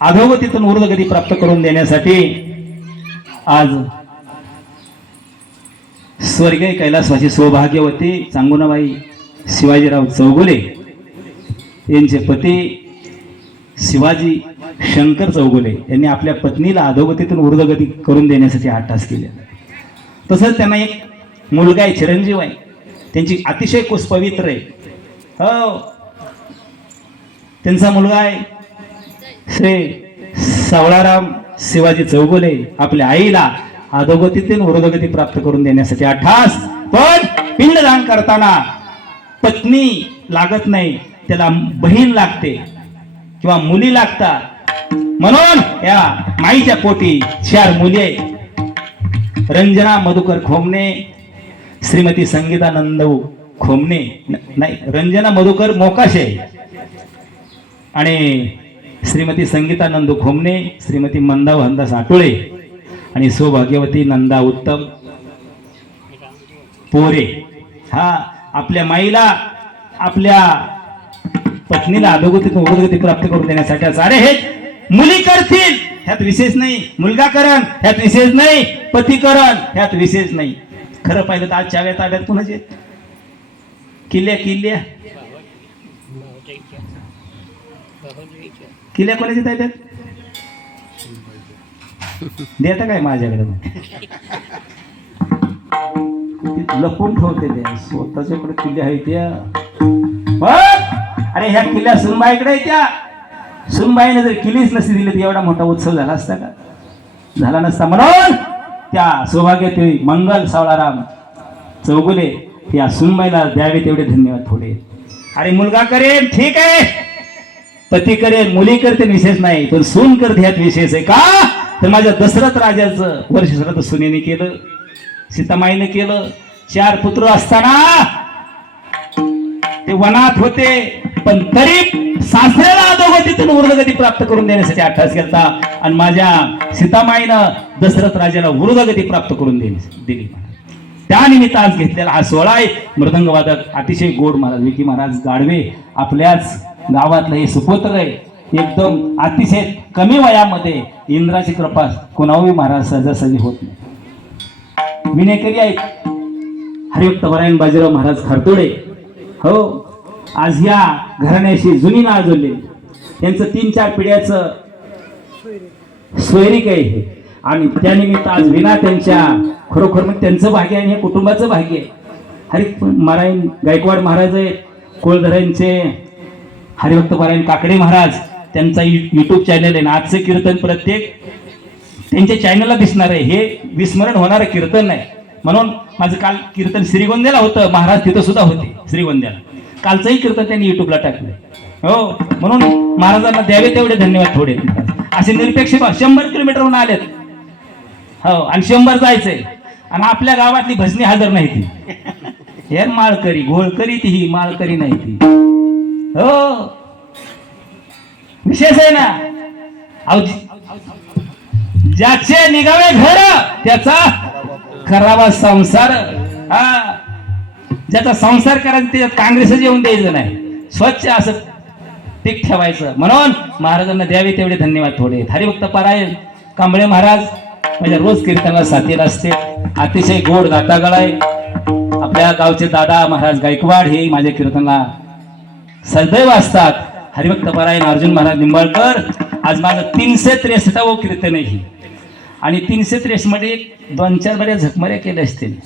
अधोगतीतून ऊर्ध्वगती प्राप्त करून देण्यासाठी आज स्वर्गीय कैलासवासी सौभाग्यवती चांगुणाबाई शिवाजीराव चौगुले यांचे पती शिवाजी शंकर चौगुले यांनी आपल्या पत्नीला अधोगतीतून ऊर्ध्वगती करून देण्यासाठी हट्टास केले. तसंच त्यांना एक मुलगा आहे चिरंजीव आहे. त्यांची अतिशय कुस पवित्र आहे. हो. त्यांचा मुलगा आहे श्री सावळाराम शिवाजी चौगुले आपल्या आईला अधोगतीतून वृदगती प्राप्त करून देण्यासाठी अठास. पण पिंडदान करताना पत्नी लागत नाही त्याला बहीण लागते किंवा मुली लागतात. म्हणून या माईच्या पोटी चार मुली रंजना मधुकर खोमणे श्रीमती संगीतानंद खोमणे. नाही रंजना मधुकर मोकाशे. आणि श्रीमती संगीता नंदू खोमणे श्रीमती मंदा वहंदा साटोळे आणि सौभाग्यवती नंदा उत्तम पोरे. हा आपल्या माईला आपल्या पत्नीला अधोगती उर्धगती प्राप्त करून देण्यासाठी अरे हे मुली करतील ह्यात विशेष नाही. मुलगा करण ह्यात विशेष नाही. पती करण ह्यात विशेष नाही. खरं पाहिलं तर आज चाव्या ताब्यात कुणाचे किल्ल्या किल्ल्या. किल्या कोणाच्या आहेत देता काय माझ्याकडे लपून ठेवते त्या स्वतःच्याकडे किल्ल्या आहे त्या. अरे ह्या किल्ल्या सुनबाईकडे त्या. सुनबाईने जर किल्लीच नसती दिली तर एवढा मोठा उत्सव झाला असता का? झाला नसता. म्हणून त्या सौभाग्यवती मंगल सावळाराम चौगुले या सुनबाईला द्यावे तेवढे धन्यवाद थोडे. अरे मुलगा करेन ठीक आहे. पतीकडे मुलीकडे विशेष नाही पण सून करते ह्यात विशेष आहे का? तर माझ्या दशरथ राजाचं वर्ष श्राद्ध सुनेने केलं सीतामाईने केलं. चार पुत्र असताना ते वनात होते पण तरी सासऱ्याला अधोगतीतून वृद्धगती प्राप्त करून देण्यासाठी अठ्ठास केलता. आणि माझ्या सीतामाईनं दशरथ राजाला वृद्धगती प्राप्त करून दिली त्यानिमित्त आज घेतलेला हा सोहळा आहे. मृदंगवादक अतिशय गोड महाराज विकी महाराज गाडवे आपल्याच गावातलं हे सुपुत्र आहे. एकदम अतिशय कमी वयामध्ये इंद्राची कृपा कोणावी महाराज सहजासहजी होत नाही. विनेकरी आहेत. हरियुक्त वरायण बाजीराव महाराज खरतोडे. हो आज या घराण्याशी जुनी नाळ जोडली त्यांचं तीन चार पिढ्याचं स्वैरिक आहे हे. आणि त्यानिमित्त आज विना त्यांच्या खरोखर म्हणजे त्यांचं भाग्य आहे आणि हे कुटुंबाचं भाग्य आहे. हरि नारायण गायकवाड महाराज आहेत. कोळधरांचे हरिभक्तपरायण काकडे महाराज त्यांचा युट्यूब चॅनल आहे ना आजचं कीर्तन प्रत्येक त्यांच्या चॅनलला दिसणार आहे. हे विस्मरण होणारं कीर्तन नाही. म्हणून माझं काल कीर्तन श्रीगोंद्याला होतं. महाराज तिथं सुद्धा होते श्रीगोंद्याला. कालचंही कीर्तन त्यांनी युट्यूबला टाकलंय. हो म्हणून महाराजांना द्यावे तेवढे धन्यवाद थोडे. असे निरपेक्ष शंभर किलोमीटरहून आलेत. हो आणि शंभर जायचंय. आणि आपल्या गावातली भजनी हजर नाही ती हे माळकरी घोळकरी ती ही माळकरी नाही ती. हो. विशेष आहे ना? अहो ज्याचे निघावे घर त्याचा करावा संसार. हा. ज्याचा संसार करायचा त्याच्यात काँग्रेसच येऊन द्यायचं नाही. स्वच्छ असं टीक ठेवायचं. म्हणून महाराजांना द्यावे तेवढे धन्यवाद थोडे. हरिभक्त पारायण. कांबळे महाराज माझ्या रोज कीर्तनाला साथीला असते. अतिशय गोड गाता गळाय आपल्या गावचे दादा महाराज गायकवाड हे माझ्या कीर्तनाला सदैव असतात. हरिभक्त परायण अर्जुन महाराज निंबाळकर. आज माझं तीनशे त्रेसष्टावं कीर्तन आहे. ही. आणि तीनशे त्रेसमध्ये दोन चार बऱ्या झकमऱ्या केल्या असतील.